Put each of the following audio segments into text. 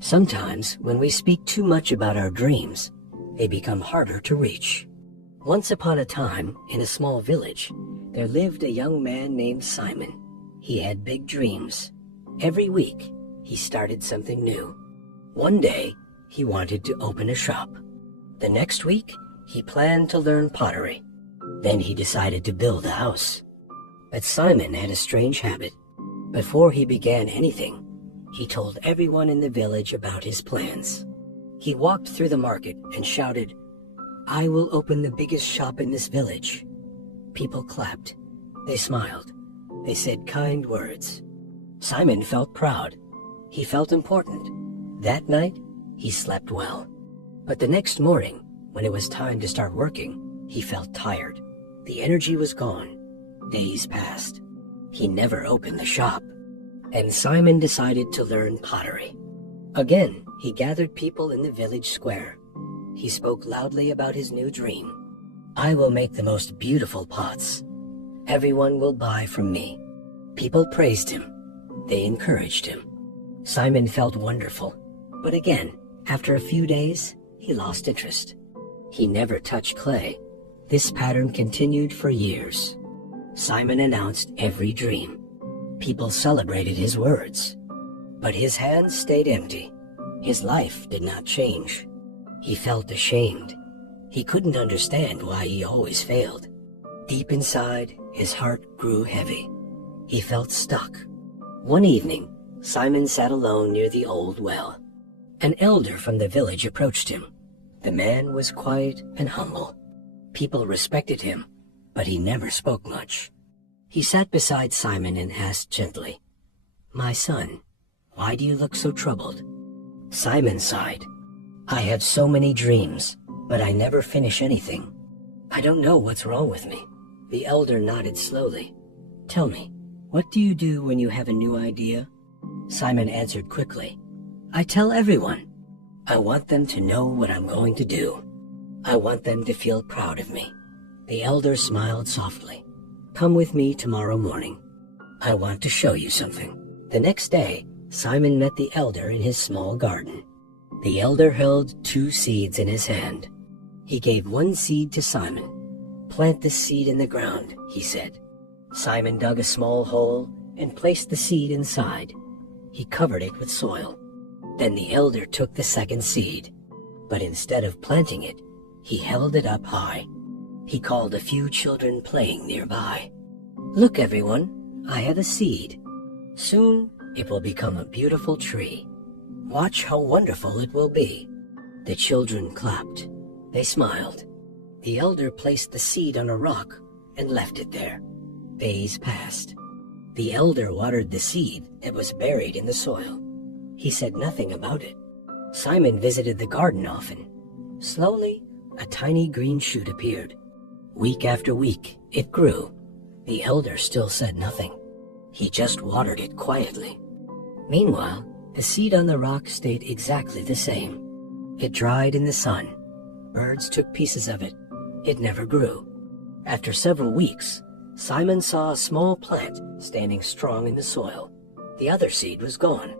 Sometimes, when we speak too much about our dreams, they become harder to reach. Once upon a time, in a small village, there lived a young man named Simon. He had big dreams. Every week, he started something new. One day, he wanted to open a shop. The next week, he planned to learn pottery. Then he decided to build a house. But Simon had a strange habit. Before he began anything, he told everyone in the village about his plans. He walked through the market and shouted, "I will open the biggest shop in this village." People clapped. They smiled. They said kind words. Simon felt proud. He felt important. That night, he slept well. But the next morning, when it was time to start working, he felt tired. The energy was gone. Days passed. He never opened the shop. And Simon decided to learn pottery. Again, he gathered people in the village square. He spoke loudly about his new dream. "I will make the most beautiful pots. Everyone will buy from me." People praised him. They encouraged him. Simon felt wonderful. But again, after a few days, he lost interest. He never touched clay. This pattern continued for years. Simon announced every dream. People celebrated his words. But his hands stayed empty. His life did not change. He felt ashamed. He couldn't understand why he always failed. Deep inside, his heart grew heavy. He felt stuck. One evening, Simon sat alone near the old well. An elder from the village approached him. The man was quiet and humble. People respected him, but he never spoke much. He sat beside Simon and asked gently, "My son, why do you look so troubled?" Simon sighed. "I have so many dreams, but I never finish anything. I don't know what's wrong with me." The elder nodded slowly. "Tell me, what do you do when you have a new idea?" Simon answered quickly, "I tell everyone. I want them to know what I'm going to do. I want them to feel proud of me." The elder smiled softly. "Come with me tomorrow morning. I want to show you something." The next day, Simon met the elder in his small garden. The elder held 2 seeds in his hand. He gave one seed to Simon. "Plant this seed in the ground," he said. Simon dug a small hole and placed the seed inside. He covered it with soil. Then the elder took the second seed, but instead of planting it, he held it up high. He called a few children playing nearby. "Look, everyone, I have a seed. Soon it will become a beautiful tree. Watch how wonderful it will be." The children clapped. They smiled. The elder placed the seed on a rock and left it there. Days passed. The elder watered the seed that was buried in the soil. He said nothing about it. Simon visited the garden often. Slowly, a tiny green shoot appeared. Week after week, it grew. The elder still said nothing. He just watered it quietly. Meanwhile, the seed on the rock stayed exactly the same. It dried in the sun. Birds took pieces of it. It never grew. After several weeks, Simon saw a small plant standing strong in the soil. The other seed was gone.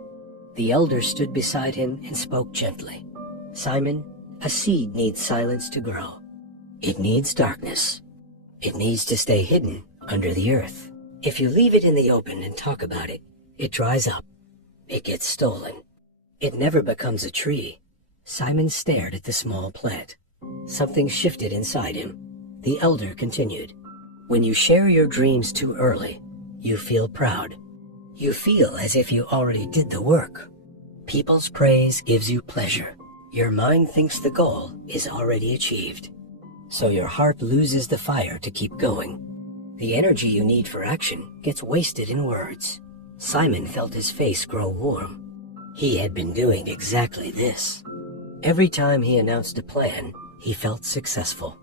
The elder stood beside him and spoke gently. "Simon, a seed needs silence to grow. It needs darkness. It needs to stay hidden under the earth. If you leave it in the open and talk about it, it dries up. It gets stolen. It never becomes a tree." Simon stared at the small plant. Something shifted inside him. The elder continued, "When you share your dreams too early, you feel proud. You feel as if you already did the work. People's praise gives you pleasure. Your mind thinks the goal is already achieved. So your heart loses the fire to keep going. The energy you need for action gets wasted in words." Simon felt his face grow warm. He had been doing exactly this. Every time he announced a plan, he felt successful.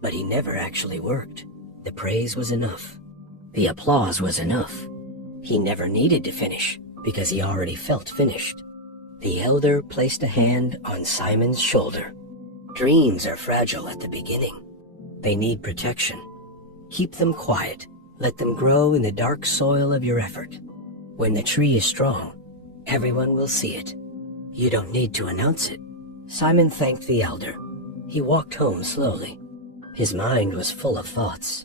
But he never actually worked. The praise was enough. The applause was enough. He never needed to finish because he already felt finished. The elder placed a hand on Simon's shoulder. "Dreams are fragile at the beginning. They need protection. Keep them quiet. Let them grow in the dark soil of your effort. When the tree is strong, everyone will see it. You don't need to announce it. Simon thanked the elder. He walked home slowly. His mind was full of thoughts.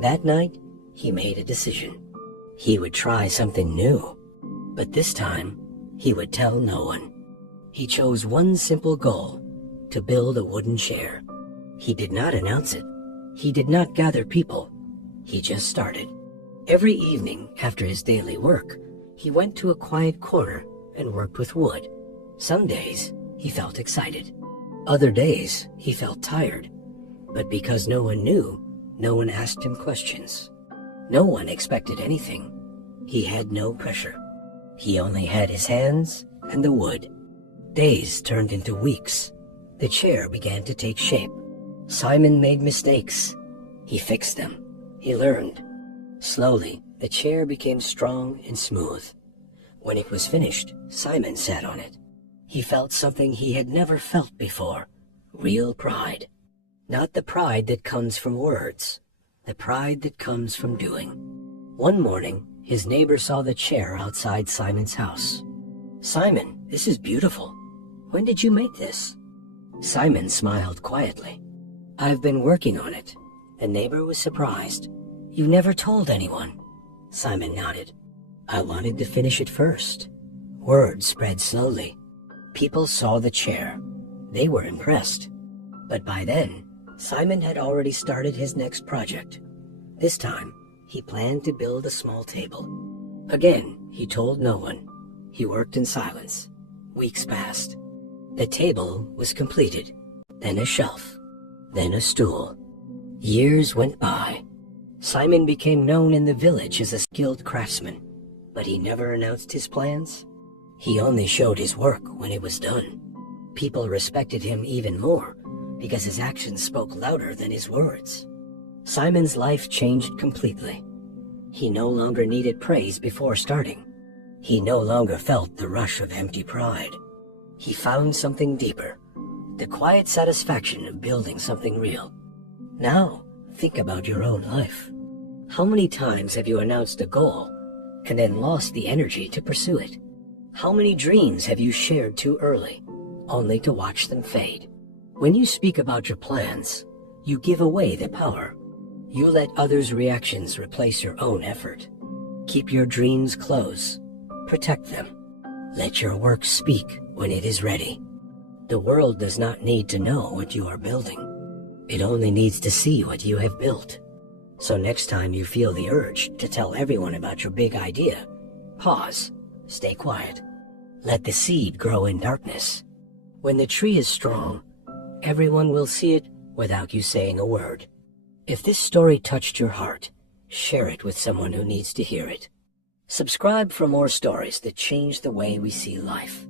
That night, he made a decision. He would try something new, but this time, he would tell no one. He chose one simple goal: to build a wooden chair. He did not announce it. He did not gather people. He just started. Every evening after his daily work, he went to a quiet corner and worked with wood. Some days, he felt excited. Other days, he felt tired. But because no one knew, no one asked him questions. No one expected anything. He had no pressure. He only had his hands and the wood. Days turned into weeks. The chair began to take shape. Simon made mistakes. He fixed them. He learned. Slowly, the chair became strong and smooth. When it was finished, Simon sat on it. He felt something he had never felt before: real pride. Not the pride that comes from words, the pride that comes from doing. One morning, his neighbor saw the chair outside Simon's house. "Simon, this is beautiful. When did you make this?" Simon smiled quietly. "I've been working on it." The neighbor was surprised. "You never told anyone." Simon nodded. "I wanted to finish it first." Word spread slowly. People saw the chair. They were impressed. But by then, Simon had already started his next project. This time, he planned to build a small table. Again, he told no one. He worked in silence. Weeks passed. The table was completed. Then a shelf. Then a stool. Years went by. Simon became known in the village as a skilled craftsman, but he never announced his plans. He only showed his work when it was done. People respected him even more because his actions spoke louder than his words. Simon's life changed completely. He no longer needed praise before starting. He no longer felt the rush of empty pride. He found something deeper, the quiet satisfaction of building something real. Now, think about your own life. How many times have you announced a goal and then lost the energy to pursue it? How many dreams have you shared too early, only to watch them fade? When you speak about your plans, you give away the power. You let others' reactions replace your own effort. Keep your dreams close. Protect them. Let your work speak when it is ready. The world does not need to know what you are building. It only needs to see what you have built. So next time you feel the urge to tell everyone about your big idea, pause, stay quiet. Let the seed grow in darkness. When the tree is strong, everyone will see it without you saying a word. If this story touched your heart, share it with someone who needs to hear it. Subscribe for more stories that change the way we see life.